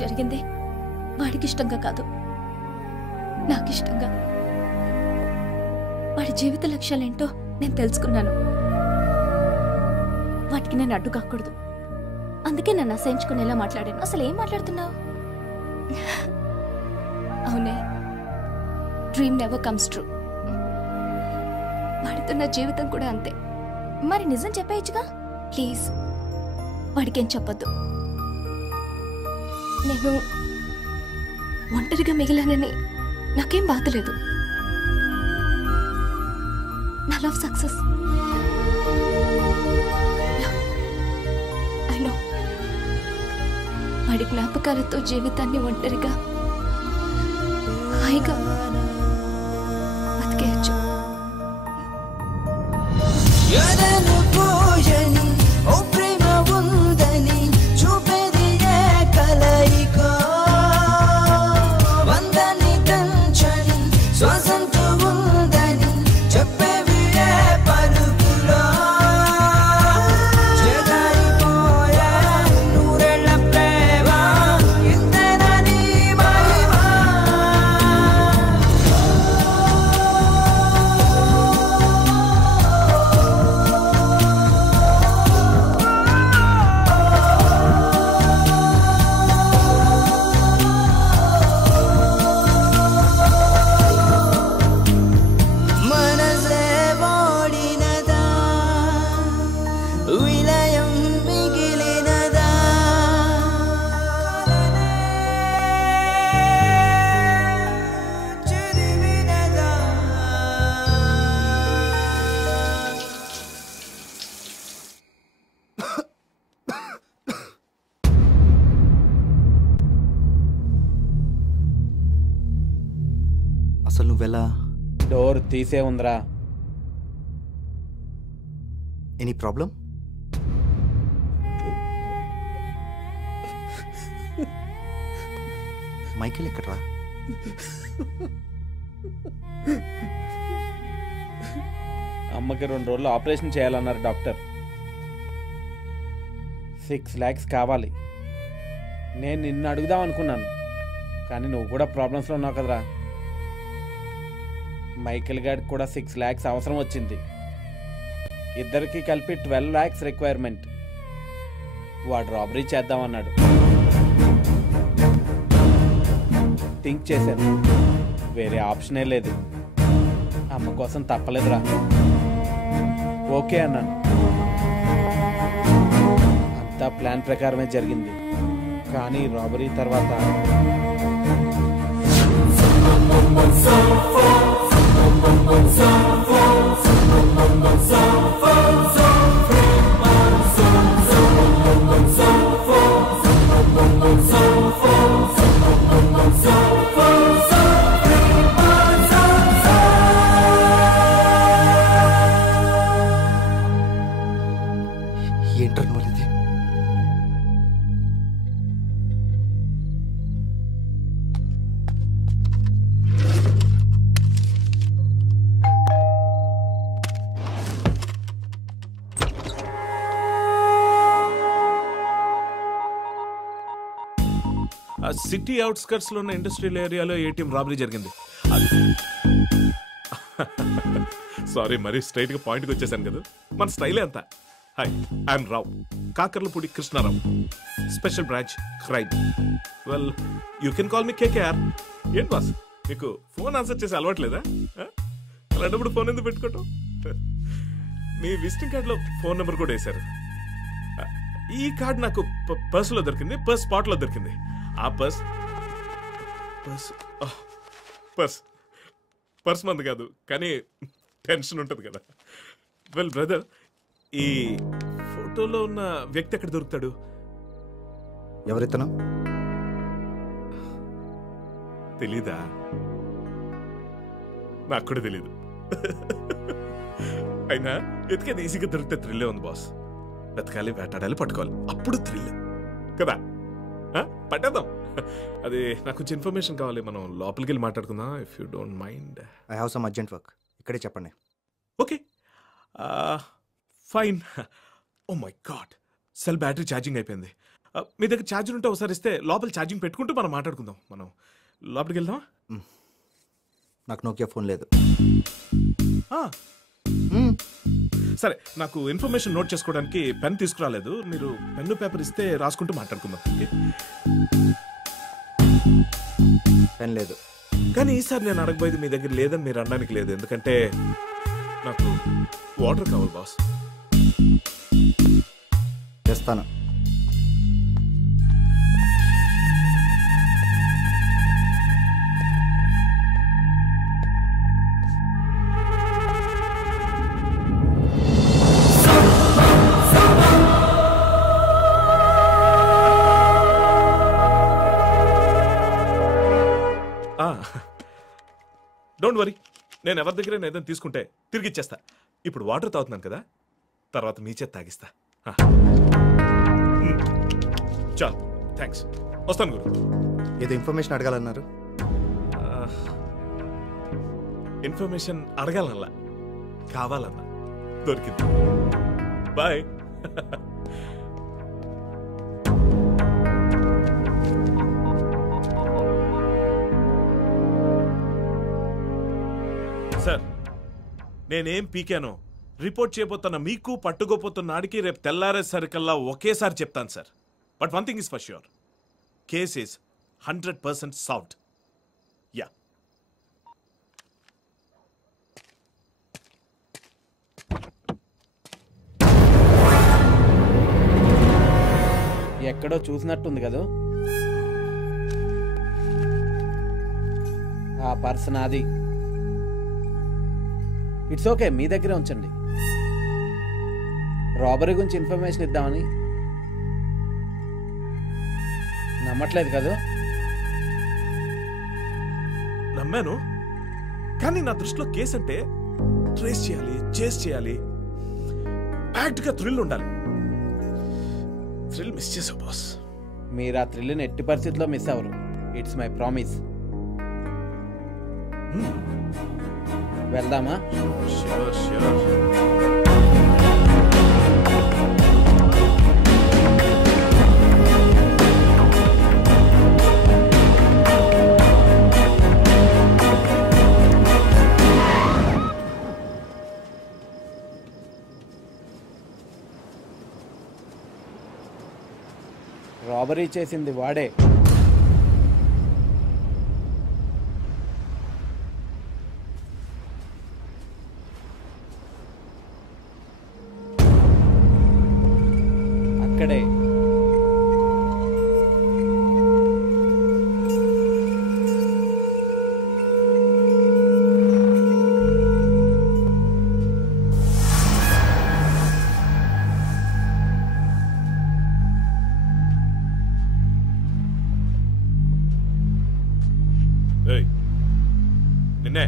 జరిగింది వాడికి ఇష్టంగా కాదు, నాకు ఇష్టంగా. వాడి జీవిత లక్ష్యాలేంటో నేను తెలుసుకున్నాను. వాటికి నేను అడ్డు కాకూడదు, అందుకే నన్ను అసహించుకునేలా మాట్లాడాను. అసలు ఏం మాట్లాడుతున్నావు? అవునే, డ్రీమ్ నెవర్ కమ్స్ ట్రూ. వాడితో నా జీవితం కూడా అంతే. మరి నిజం చెప్పేయచ్చుగా. ప్లీజ్ వాడికేం చెప్పొద్దు. నేను ఒంటరిగా మిగిలానని నాకేం బాధలేదు. నా లవ్ సక్సెస్. ఐ నో వాడి జ్ఞాపకాలతో జీవితాన్ని ఒంటరిగా హాయిగా బతికేయచ్చు. అసలు నువ్వెలా? డోర్ తీసే ఉందిరా. Any problem? మైకేల్ ఎక్కడ్రా? అమ్మకి 2 రోజులు ఆపరేషన్ చేయాలన్నారు డాక్టర్. 6 lakhs కావాలి. నేను నిన్ను అడుగుదాం అనుకున్నాను, కానీ నువ్వు కూడా ప్రాబ్లమ్స్లో ఉన్నావు కదరా. మైకేల్ గారికి కూడా 6 lakhs అవసరం వచ్చింది. ఇద్దరికి కలిపి 12 lakhs రిక్వైర్మెంట్. వాడు రాబరీ చేద్దామన్నాడు. థింక్ చేశాను, వేరే ఆప్షనే లేదు. అమ్మ కోసం తప్పలేదురా. ఓకే అన్నాను. అంతా ప్లాన్ ప్రకారమే జరిగింది. కానీ రాబరీ తర్వాత ఏంటన్నది? సిటీ అవుట్స్కర్ట్స్ లో ఉన్న ఇండస్ట్రియల్ ఏరియాలో ఏటీఎం రాబరీ జరిగింది. సారీ, మరీ స్ట్రైట్ గా పాయింట్కి వచ్చేసాను కదా. మన స్టైలే అంతా. Hi, I'm Rao, Kakarlapudi Krishnarao, special branch crime. Well, you can call me KKR. ఏంటి బాస్, మీకు ఫోన్ ఆన్సర్ చేసి అలవాట్లేదా? అలాంటప్పుడు ఫోన్ ఎందుకు పెట్టుకోవటం? మీ విజిటింగ్ కార్డులో ఫోన్ నెంబర్ కూడా వేశారు. ఈ కార్డు నాకు పర్సులో దొరికింది, పర్స్ స్పాట్లో దొరికింది. ఆ పర్స్ పర్స్ మంది కాదు, కానీ టెన్షన్ ఉంటుంది కదా. వెల్ బ్రదర్, ఈ ఫోటోలో ఉన్న వ్యక్తి ఎక్కడ దొరుకుతాడు? ఎవరితను? తెలీదా? నాకు కూడా తెలీదు. అయినా ఎతికేది ఈజీగా దొరికితే థ్రిల్లే ఉంది బాస్. వెతకాలి, వేటాడాలి, పట్టుకోవాలి, అప్పుడు థ్రిల్ కదా. పట్టేద్దాం. అది నాకు కొంచెం ఇన్ఫర్మేషన్ కావాలి, మనం లోపలికి వెళ్ళి మాట్లాడుకుందాం, if you don't mind. I have some urgent work. ఇక్కడే చెప్పండి. Okay, fine. Oh my god, cell battery charging అయిపోయింది. మీ దగ్గర ఛార్జర్ ఉంటే ఒకసారి ఇస్తే లోపల ఛార్జింగ్ పెట్టుకుంటూ మనం మాట్లాడుకుందాం. మనం లోపలికి వెళ్దామా? నాకు నోకియా ఫోన్ లేదు. సరే, నాకు ఇన్ఫర్మేషన్ నోట్ చేసుకోవడానికి పెన్ తీసుకురాలేదు. మీరు పెన్ను పేపర్ ఇస్తే రాసుకుంటూ మాట్లాడుకుందాం. పెన్ లేదు. కానీ ఈసారి నేను అడగబోయేది మీ దగ్గర లేదని మీరు అనడానికి లేదు, ఎందుకంటే నాకు వాటర్ కావాలి బాస్. చేస్తాను. డోంట్ వరీ, నేను ఎవరి దగ్గర ఏదైనా తీసుకుంటే తిరిగి ఇచ్చేస్తా. ఇప్పుడు వాటర్ తాగుతున్నాను కదా, తర్వాత మీ చేత తాగిస్తా. చాలు, థ్యాంక్స్. వస్తాను గురు. ఏదో ఇన్ఫర్మేషన్ అడగాలన్నారు. ఇన్ఫర్మేషన్ అడగాలన్నా, కావాలన్నా దొరికింది. బాయ్. సార్, నేనేం పీకానో రిపోర్ట్ చేయబోతున్న మీకు, పట్టుకోపోతున్న నాడికి రేపు తెల్లారేసరికల్లా ఒకేసారి చెప్తాను sir. But one thing is for sure, case is 100% solved. Yeah. ఎక్కడో చూసినట్టుంది కదా. ఆ పర్స్ నాది. ఇట్స్ ఓకే, మీ దగ్గరే ఉంచండి. రాబరీ గురించి ఇన్ఫర్మేషన్ ఇద్దామని. నమ్మట్లేదు కదా? నమ్మాను, కానీ నా దృష్టిలో కేసు అంటే ట్రేస్ చేయాలి, చేస్ చేయాలి, యాక్ట్గా థ్రిల్ ఉండాలి. థ్రిల్ మిస్ చేసావు బాస్. మీరు ఆ థ్రిల్ని ఎట్టి పరిస్థితిలో మిస్ అవ్వరు. It's my promise. వెళ్దామా? Sure sure. రాబరీ చేసింది వాడే. అక్కడే. నిన్నే.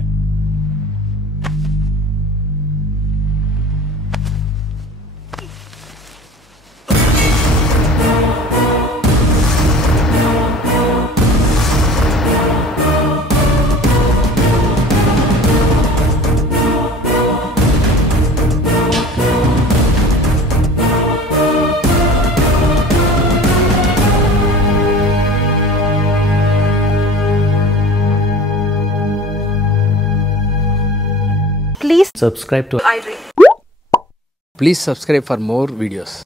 Subscribe to Please subscribe for more videos.